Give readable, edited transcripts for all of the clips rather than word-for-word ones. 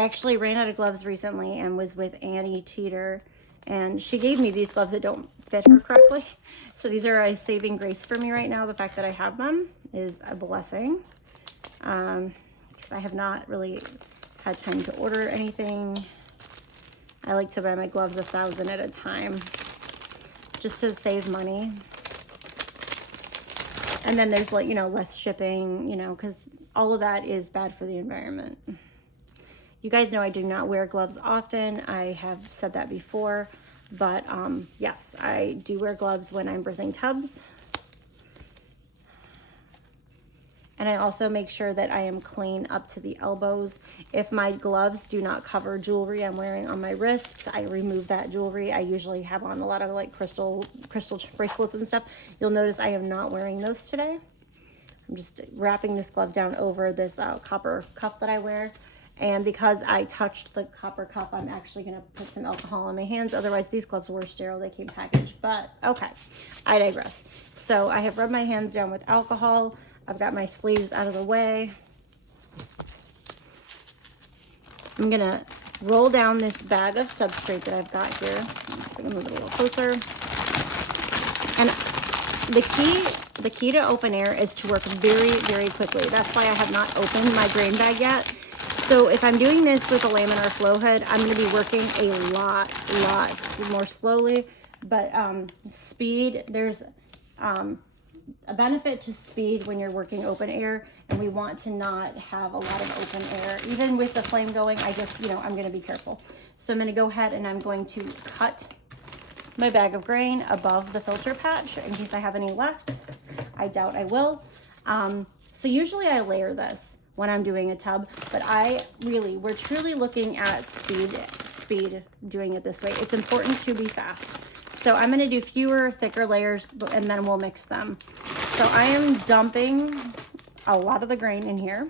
I actually ran out of gloves recently and was with Annie Teeter, and she gave me these gloves that don't fit her correctly. So these are a saving grace for me right now. The fact that I have them is a blessing, because I have not really had time to order anything. I like to buy my gloves 1,000 at a time just to save money. And then there's, like, you know, less shipping, you know, because all of that is bad for the environment. You guys know I do not wear gloves often. I have said that before, but yes, I do wear gloves when I'm birthing tubs. And I also make sure that I am clean up to the elbows. If my gloves do not cover jewelry I'm wearing on my wrists, I remove that jewelry. I usually have on a lot of like crystal bracelets and stuff. You'll notice I am not wearing those today. I'm just wrapping this glove down over this copper cup that I wear. And because I touched the copper cup, I'm actually gonna put some alcohol on my hands. Otherwise, these gloves were sterile, they came packaged, but okay, I digress. So I have rubbed my hands down with alcohol. I've got my sleeves out of the way. I'm gonna roll down this bag of substrate that I've got here. I'm just gonna move it a little closer. And the key to open air is to work very, very quickly. That's why I have not opened my grain bag yet. So if I'm doing this with a laminar flow hood, I'm gonna be working a lot more slowly. But speed, there's a benefit to speed when you're working open air, and we want to not have a lot of open air. Even with the flame going, I just, you know, I'm gonna be careful. So I'm gonna go ahead and I'm going to cut my bag of grain above the filter patch in case I have any left. I doubt I will. So usually I layer this when I'm doing a tub, but we're truly looking at speed doing it this way. It's important to be fast. So I'm gonna do fewer, thicker layers, and then we'll mix them. So I am dumping a lot of the grain in here.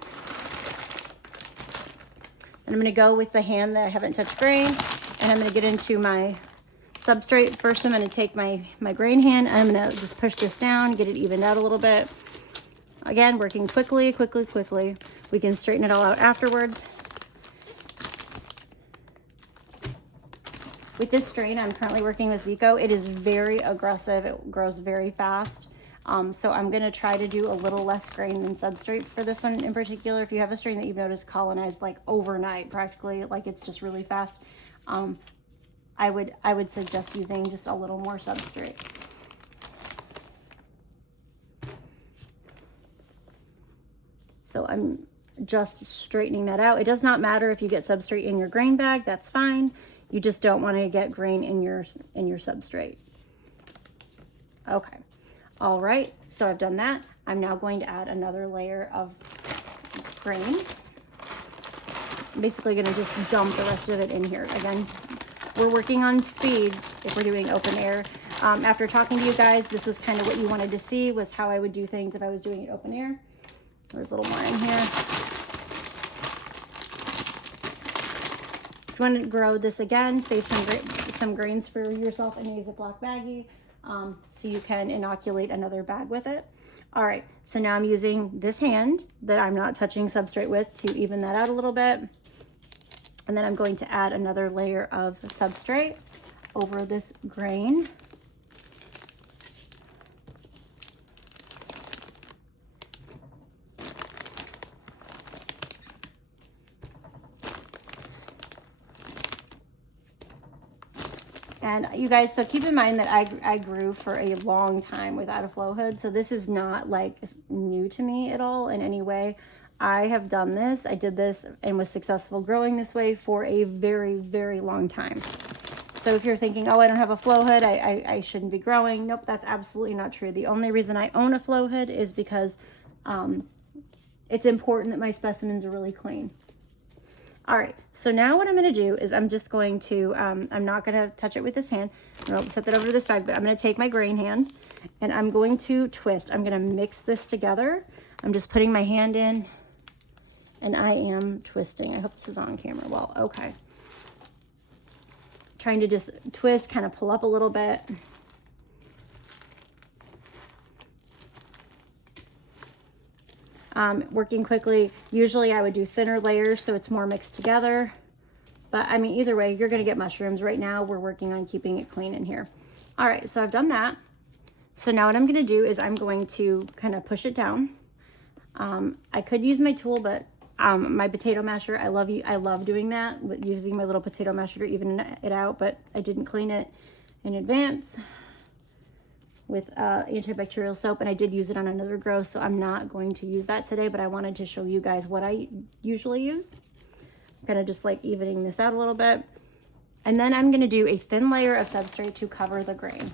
And I'm gonna go with the hand that I haven't touched grain, and I'm gonna get into my substrate. First, I'm gonna take my grain hand, and I'm gonna just push this down, get it evened out a little bit. Again, working quickly. We can straighten it all out afterwards. With this strain, I'm currently working with Zico. It is very aggressive. It grows very fast. So I'm gonna try to do a little less grain than substrate for this one in particular. If you have a strain that you've noticed colonized like overnight, practically, like it's just really fast, I would suggest using just a little more substrate. So I'm just straightening that out. It does not matter if you get substrate in your grain bag, that's fine. You just don't want to get grain in your substrate. Okay, all right, so I've done that. I'm now going to add another layer of grain. I'm basically gonna just dump the rest of it in here. Again, we're working on speed if we're doing open air. After talking to you guys, this was kind of what you wanted to see, was how I would do things if I was doing it open air. There's a little more in here. If you want to grow this again, save some grains for yourself in a Ziploc baggie, so you can inoculate another bag with it. All right, so now I'm using this hand that I'm not touching substrate with to even that out a little bit. And then I'm going to add another layer of substrate over this grain. And you guys, so keep in mind that I grew for a long time without a flow hood. So this is not like new to me at all in any way. I have done this, I did this and was successful growing this way for a very, very long time. So if you're thinking, oh, I don't have a flow hood, I shouldn't be growing. Nope, that's absolutely not true. The only reason I own a flow hood is because it's important that my specimens are really clean. All right, so now what I'm gonna do is I'm just going to, I'm not gonna touch it with this hand. I'm gonna set that over to this bag, but I'm gonna take my grain hand and I'm going to twist. I'm gonna mix this together. I'm just putting my hand in and I am twisting. I hope this is on camera well, okay. Trying to just twist, kind of pull up a little bit. working quickly. Usually I would do thinner layers so it's more mixed together. But I mean, either way, you're gonna get mushrooms. Right now, we're working on keeping it clean in here. All right, so I've done that. So now what I'm gonna do is I'm going to kind of push it down. I could use my tool, but my potato masher, I love doing that, using my little potato masher to even it out, but I didn't clean it in advance with antibacterial soap, and I did use it on another grow, so I'm not going to use that today, but I wanted to show you guys what I usually use. I'm kind of just like evening this out a little bit. And then I'm gonna do a thin layer of substrate to cover the grain.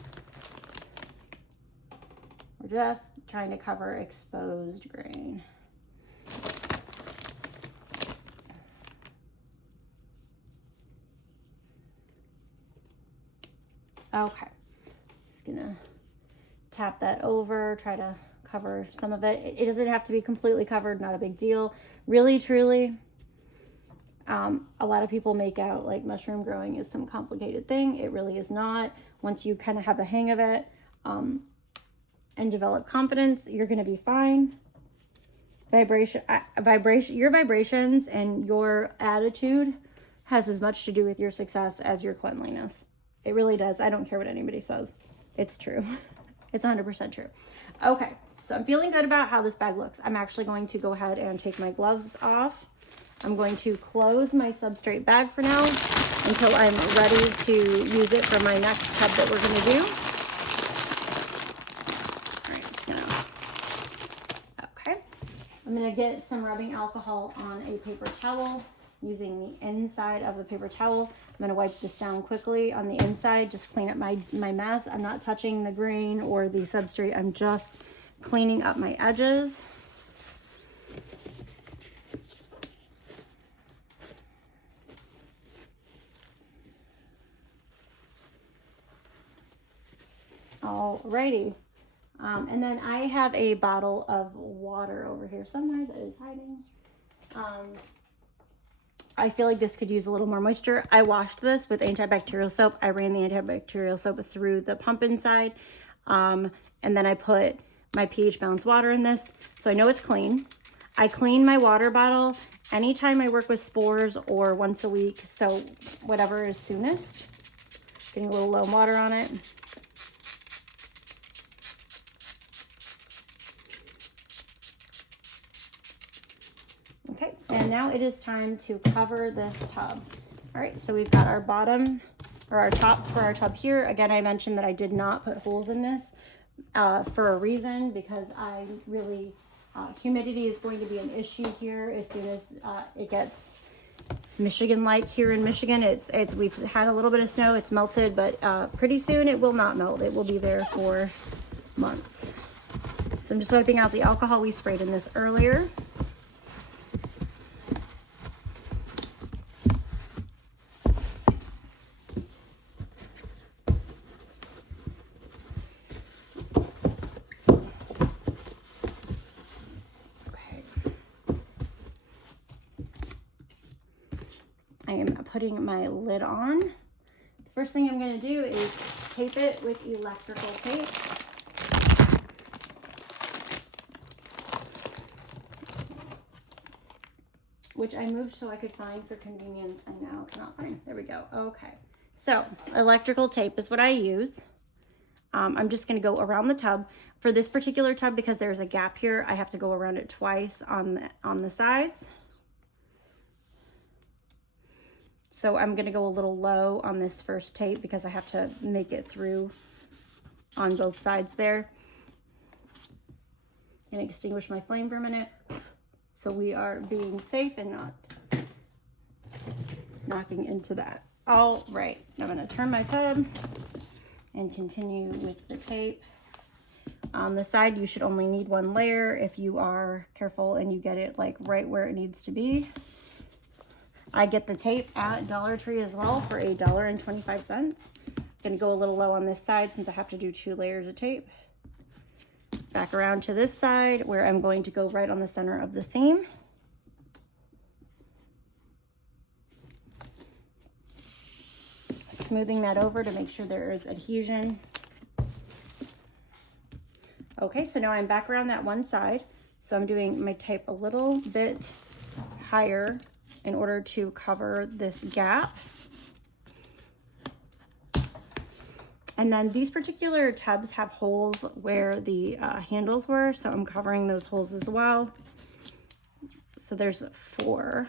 We're just trying to cover exposed grain. Okay, just gonna tap that over, try to cover some of it. It doesn't have to be completely covered, not a big deal. Really, truly, a lot of people make out like mushroom growing is some complicated thing. It really is not. Once you kind of have the hang of it and develop confidence, you're gonna be fine. Your vibrations and your attitude has as much to do with your success as your cleanliness. It really does. I don't care what anybody says. It's true. It's 100% true. Okay, so I'm feeling good about how this bag looks. I'm actually going to go ahead and take my gloves off. I'm going to close my substrate bag for now until I'm ready to use it for my next tub that we're gonna do. All right, just gonna, okay. I'm gonna get some rubbing alcohol on a paper towel using the inside of the paper towel. I'm gonna wipe this down quickly on the inside, just clean up my mess. I'm not touching the grain or the substrate. I'm just cleaning up my edges. Alrighty. And then I have a bottle of water over here somewhere that is hiding. I feel like this could use a little more moisture. I washed this with antibacterial soap. I ran the antibacterial soap through the pump inside. And then I put my pH balanced water in this. So I know it's clean. I clean my water bottle anytime I work with spores or once a week. So whatever is soonest. Getting a little low water on it. Okay, and now it is time to cover this tub. All right, so we've got our bottom or our top for our tub here. Again, I mentioned that I did not put holes in this for a reason, because I really, humidity is going to be an issue here as soon as it gets Michigan-like here in Michigan. We've had a little bit of snow, it's melted, but pretty soon it will not melt. It will be there for months. So I'm just wiping out the alcohol we sprayed in this earlier. I am putting my lid on. The first thing I'm going to do is tape it with electrical tape. Which I moved so I could find for convenience and now cannot find. There we go. Okay. So electrical tape is what I use. I'm just going to go around the tub. For this particular tub, because there's a gap here, I have to go around it twice on the sides. So I'm gonna go a little low on this first tape because I have to make it through on both sides there. And extinguish my flame for a minute. So we are being safe and not knocking into that. All right, I'm gonna turn my tub and continue with the tape. On the side, you should only need one layer if you are careful and you get it like right where it needs to be. I get the tape at Dollar Tree as well for $1.25. I'm gonna go a little low on this side since I have to do 2 layers of tape. Back around to this side where I'm going to go right on the center of the seam. Smoothing that over to make sure there is adhesion. Okay, so now I'm back around that one side. So I'm doing my tape a little bit higher in order to cover this gap. And then these particular tubs have holes where the handles were, so I'm covering those holes as well. So there's 4.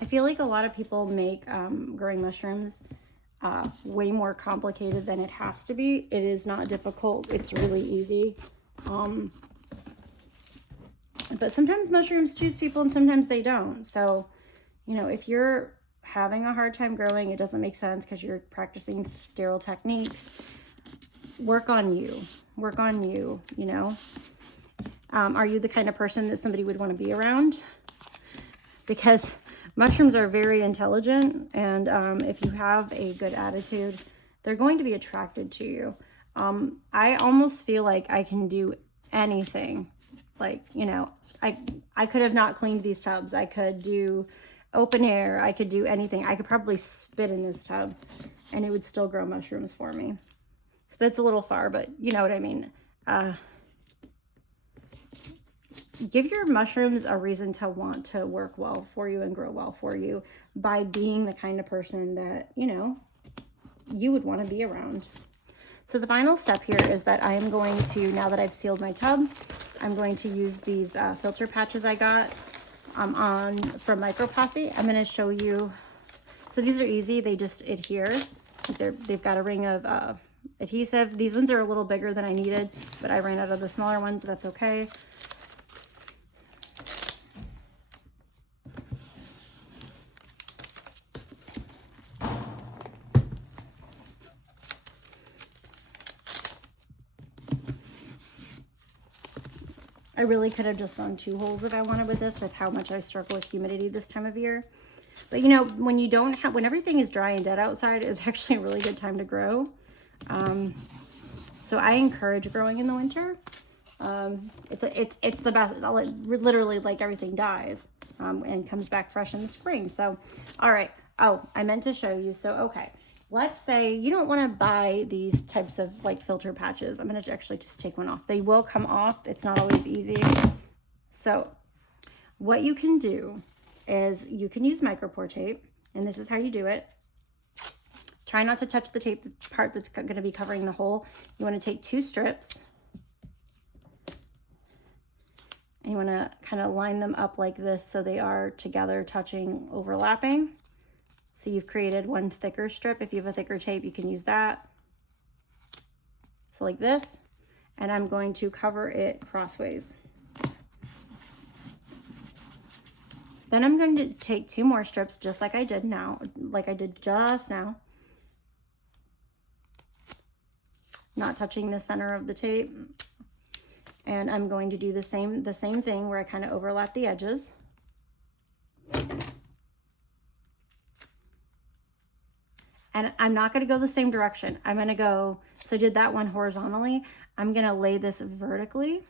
I feel like a lot of people make growing mushrooms way more complicated than it has to be. It is not difficult. It's really easy. But sometimes mushrooms choose people and sometimes they don't. So, you know, if you're having a hard time growing, it doesn't make sense because you're practicing sterile techniques, work on you. Work on you, you know. Are you the kind of person that somebody would want to be around? Because mushrooms are very intelligent, and if you have a good attitude, they're going to be attracted to you. I almost feel like I can do anything. Like, you know, I could have not cleaned these tubs. I could do open air. I could do anything. I could probably spit in this tub and it would still grow mushrooms for me. Spit's a little far, but you know what I mean. Give your mushrooms a reason to want to work well for you and grow well for you by being the kind of person that, you know, you would want to be around. So the final step here is that I am going to, now that I've sealed my tub, I'm going to use these filter patches I got from Microposse. I'm going to show you. So these are easy. They just adhere. They've got a ring of adhesive. These ones are a little bigger than I needed, but I ran out of the smaller ones. That's okay. I really could have just done 2 holes if I wanted with this, with how much I struggle with humidity this time of year. But you know, when everything is dry and dead outside, is actually a really good time to grow. So I encourage growing in the winter. It's the best. Literally, like, everything dies and comes back fresh in the spring. So, all right. Oh, I meant to show you. So, okay. Let's say you don't want to buy these types of like filter patches. I'm going to actually just take one off. They will come off. It's not always easy. So what you can do is you can use micropore tape, and this is how you do it. Try not to touch the tape part that's going to be covering the hole. You want to take 2 strips and you want to kind of line them up like this so they are together, touching, overlapping. So you've created one thicker strip. If you have a thicker tape, you can use that. So like this, and I'm going to cover it crossways. Then I'm going to take 2 more strips, just like I did just now. Not touching the center of the tape. And I'm going to do the same thing where I kind of overlap the edges. And I'm not going to go the same direction. I'm going to go, so I did that one horizontally. I'm going to lay this vertically.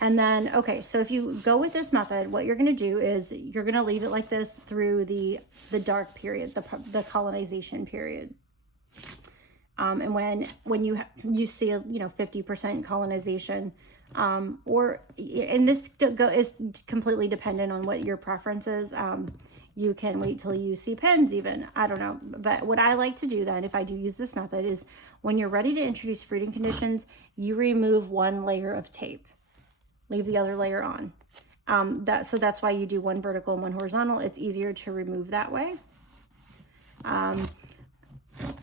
And then, okay, so if you go with this method, what you're going to do is you're going to leave it like this through the dark period, the colonization period. And when you see, 50% colonization, and this is completely dependent on what your preference is. You can wait till you see pins even. I don't know. But what I like to do then, if I do use this method, is when you're ready to introduce fruiting conditions, you remove 1 layer of tape. Leave the other layer on. So that's why you do 1 vertical and 1 horizontal. It's easier to remove that way.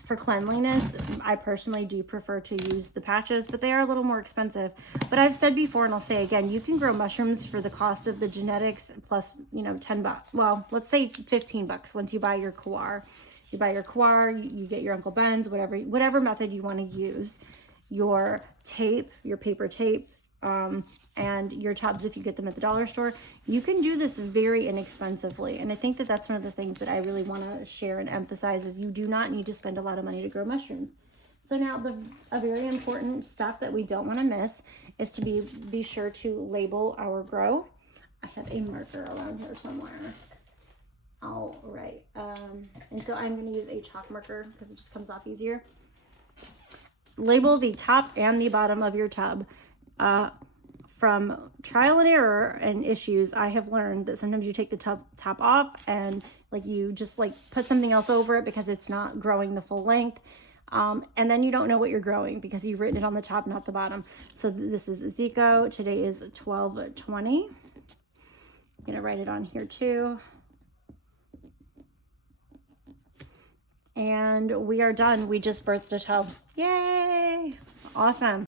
For cleanliness, I personally do prefer to use the patches, but they are a little more expensive. But I've said before, and I'll say again, you can grow mushrooms for the cost of the genetics plus, $10. Well, let's say $15 once you buy your coir. You buy your coir, you get your Uncle Ben's, whatever method you want to use. Your tape, your paper tape, and your tubs, if you get them at the dollar store. You can do this very inexpensively. And I think that that's one of the things that I really want to share and emphasize is you do not need to spend a lot of money to grow mushrooms. So now a very important step that we don't want to miss is to be sure to label our grow. I have a marker around here somewhere. All right. And so I'm going to use a chalk marker because it just comes off easier. Label the top and the bottom of your tub. From trial and error and issues, I have learned that sometimes you take the top off and like you just like put something else over it because it's not growing the full length. And then you don't know what you're growing because you've written it on the top, not the bottom. So this is Zico. Today is 12/20. I'm going to write it on here too. And we are done. We just birthed a tub. Yay! Awesome.